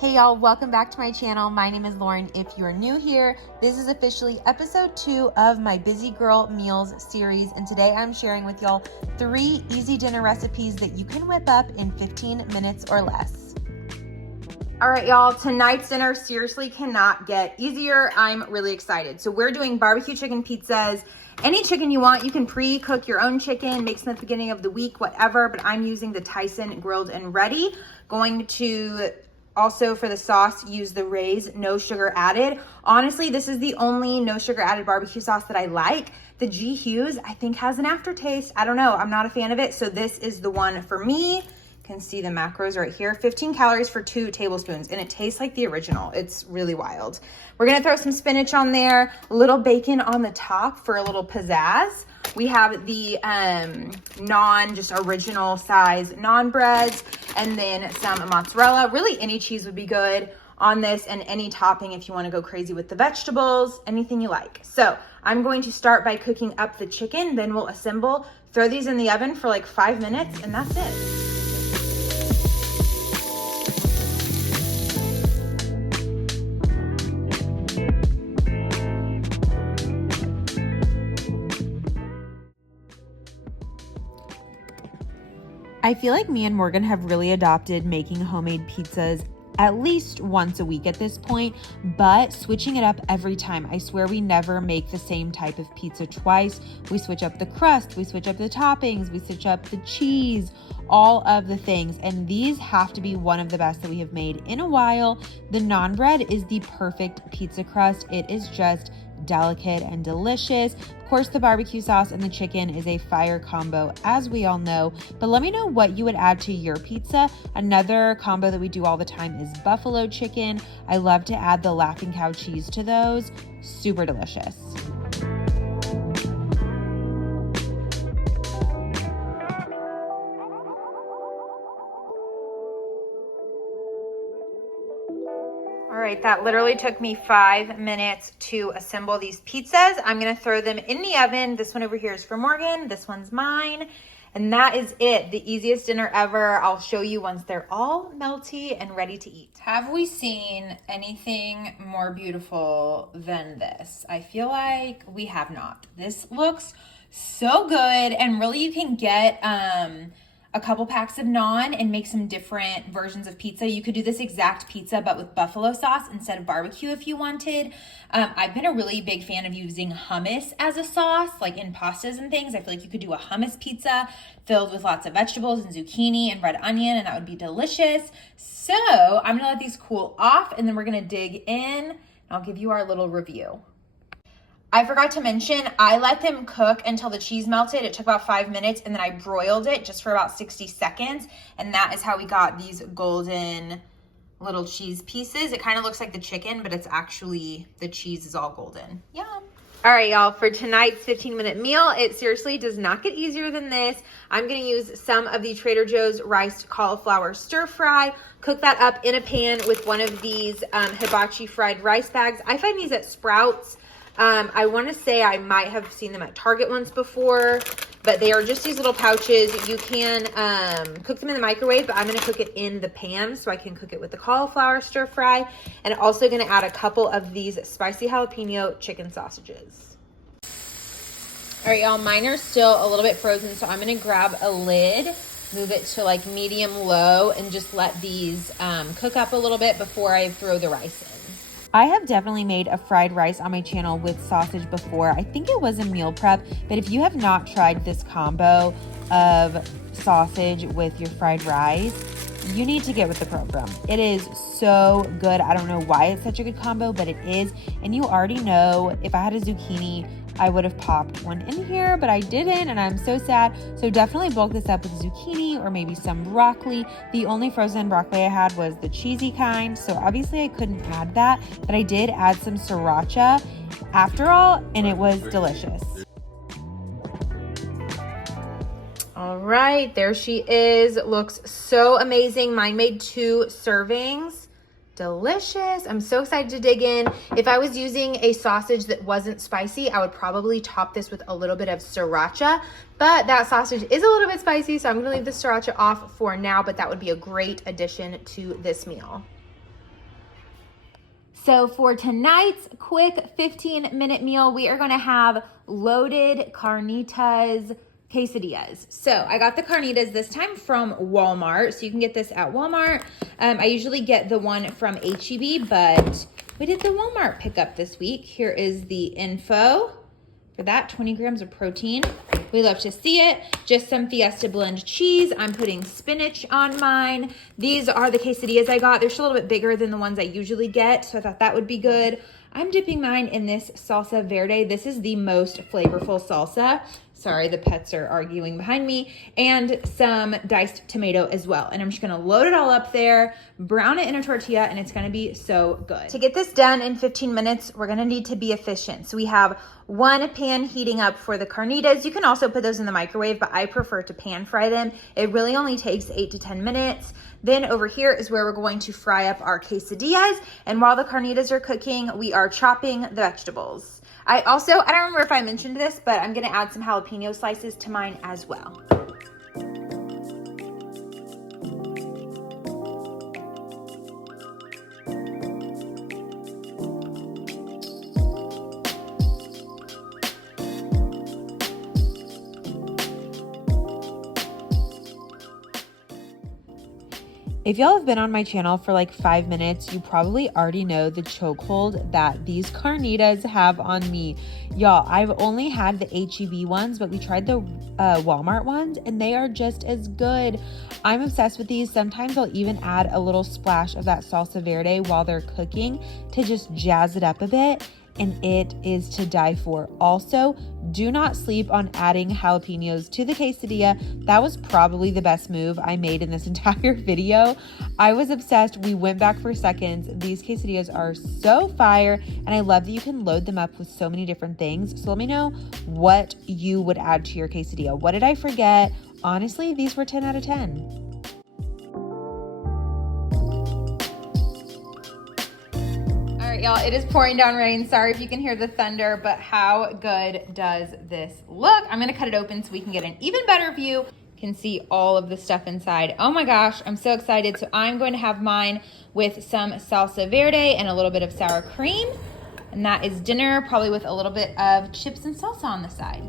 Hey y'all, welcome back to my channel. My name is Lauren. If you're new here, this is officially episode 2 of my Busy Girl Meals series, and today I'm sharing with y'all 3 easy dinner recipes that you can whip up in 15 minutes or less. All right, y'all, tonight's dinner seriously cannot get easier. I'm really excited. So we're doing barbecue chicken pizzas. Any chicken you want, you can pre-cook your own chicken, make some at the beginning of the week, whatever, but I'm using the Tyson Grilled and Ready. Going to also, for the sauce, use the Ray's no sugar added. Honestly, this is the only no sugar added barbecue sauce that I like. The G Hughes, I think, has an aftertaste. I don't know. I'm not a fan of it. So this is the one for me. You can see the macros right here. 15 calories for 2 tablespoons. And it tastes like the original. It's really wild. We're going to throw some spinach on there. A little bacon on the top for a little pizzazz. We have the just original size naan breads, and then some mozzarella. Really, any cheese would be good on this, and any topping if you want to go crazy with the vegetables, anything you like. So I'm going to start by cooking up the chicken, then we'll assemble, throw these in the oven for like 5 minutes, and that's it. I feel like me and Morgan have really adopted making homemade pizzas at least once a week at this point, but switching it up every time. I swear we never make the same type of pizza twice. We switch up the crust, we switch up the toppings, we switch up the cheese, all of the things, and these have to be one of the best that we have made in a while. The naan bread is the perfect pizza crust. It is just delicate and delicious. Of course, the barbecue sauce and the chicken is a fire combo, as we all know, but let me know what you would add to your pizza. Another combo that we do all the time is buffalo chicken. I love to add the Laughing Cow cheese to those. Super delicious. All right, that literally took me 5 minutes to assemble these pizzas. I'm gonna throw them in the oven. This one over here is for Morgan, this one's mine. And that is it, the easiest dinner ever. I'll show you once they're all melty and ready to eat. Have we seen anything more beautiful than this? I feel like we have not. This looks so good, and really you can get a couple packs of naan and make some different versions of pizza. You could do this exact pizza but with buffalo sauce instead of barbecue if you wanted. I've been a really big fan of using hummus as a sauce, like in pastas and things. I feel like you could do a hummus pizza filled with lots of vegetables and zucchini and red onion, and that would be delicious. So I'm gonna let these cool off, and then we're gonna dig in, and I'll give you our little review. I forgot to mention, I let them cook until the cheese melted. It took about 5 minutes, and then I broiled it just for about 60 seconds. And that is how we got these golden little cheese pieces. It kind of looks like the chicken, but it's actually, the cheese is all golden. Yum. All right, y'all, for tonight's 15-minute meal, it seriously does not get easier than this. I'm gonna use some of the Trader Joe's riced cauliflower stir fry, cook that up in a pan with one of these hibachi fried rice bags. I find these at Sprouts. I want to say I might have seen them at Target once before, but they are just these little pouches. You can cook them in the microwave, but I'm going to cook it in the pan so I can cook it with the cauliflower stir fry. And also going to add a couple of these spicy jalapeno chicken sausages. All right, y'all, mine are still a little bit frozen, so I'm going to grab a lid, move it to like medium low, and just let these cook up a little bit before I throw the rice in. I have definitely made a fried rice on my channel with sausage before. I think it was a meal prep, but if you have not tried this combo of sausage with your fried rice, you need to get with the program. It is so good. I don't know why it's such a good combo, but it is. And you already know, if I had a zucchini, I would have popped one in here, but I didn't, and I'm so sad. So definitely bulk this up with zucchini or maybe some broccoli. The only frozen broccoli I had was the cheesy kind, so obviously I couldn't add that, but I did add some sriracha after all, and it was delicious. All right, there she is. Looks so amazing. Mine made 2 servings. Delicious. I'm so excited to dig in. If I was using a sausage that wasn't spicy, I would probably top this with a little bit of sriracha, but that sausage is a little bit spicy, so I'm gonna leave the sriracha off for now, but that would be a great addition to this meal. So for tonight's quick 15-minute meal, we are gonna have loaded carnitas quesadillas. So I got the carnitas this time from Walmart. So you can get this at Walmart. I usually get the one from HEB, but we did the Walmart pickup this week. Here is the info for that, 20 grams of protein. We love to see it. Just some Fiesta blend cheese. I'm putting spinach on mine. These are the quesadillas I got. They're just a little bit bigger than the ones I usually get, so I thought that would be good. I'm dipping mine in this salsa verde. This is the most flavorful salsa. Sorry, the pets are arguing behind me. And some diced tomato as well. And I'm just gonna load it all up there, brown it in a tortilla, and it's gonna be so good. To get this done in 15 minutes, we're gonna need to be efficient. So we have one pan heating up for the carnitas. You can also put those in the microwave, but I prefer to pan fry them. It really only takes 8 to 10 minutes. Then over here is where we're going to fry up our quesadillas. And while the carnitas are cooking, we are chopping the vegetables. I don't remember if I mentioned this, but I'm gonna add some jalapeno slices to mine as well. If y'all have been on my channel for like 5 minutes, you probably already know the chokehold that these carnitas have on me. Y'all, I've only had the HEB ones, but we tried the Walmart ones and they are just as good. I'm obsessed with these. Sometimes I'll even add a little splash of that salsa verde while they're cooking to just jazz it up a bit. And it is to die for. Also, do not sleep on adding jalapenos to the quesadilla. That was probably the best move I made in this entire video. I was obsessed. We went back for seconds. These quesadillas are so fire, and I love that you can load them up with so many different things. So let me know what you would add to your quesadilla. What did I forget? Honestly, these were 10 out of 10. Y'all, it is pouring down rain. Sorry if you can hear the thunder, but how good does this look? I'm gonna cut it open so we can get an even better view. You can see all of the stuff inside. Oh my gosh, I'm so excited. So I'm going to have mine with some salsa verde and a little bit of sour cream. And that is dinner, probably with a little bit of chips and salsa on the side.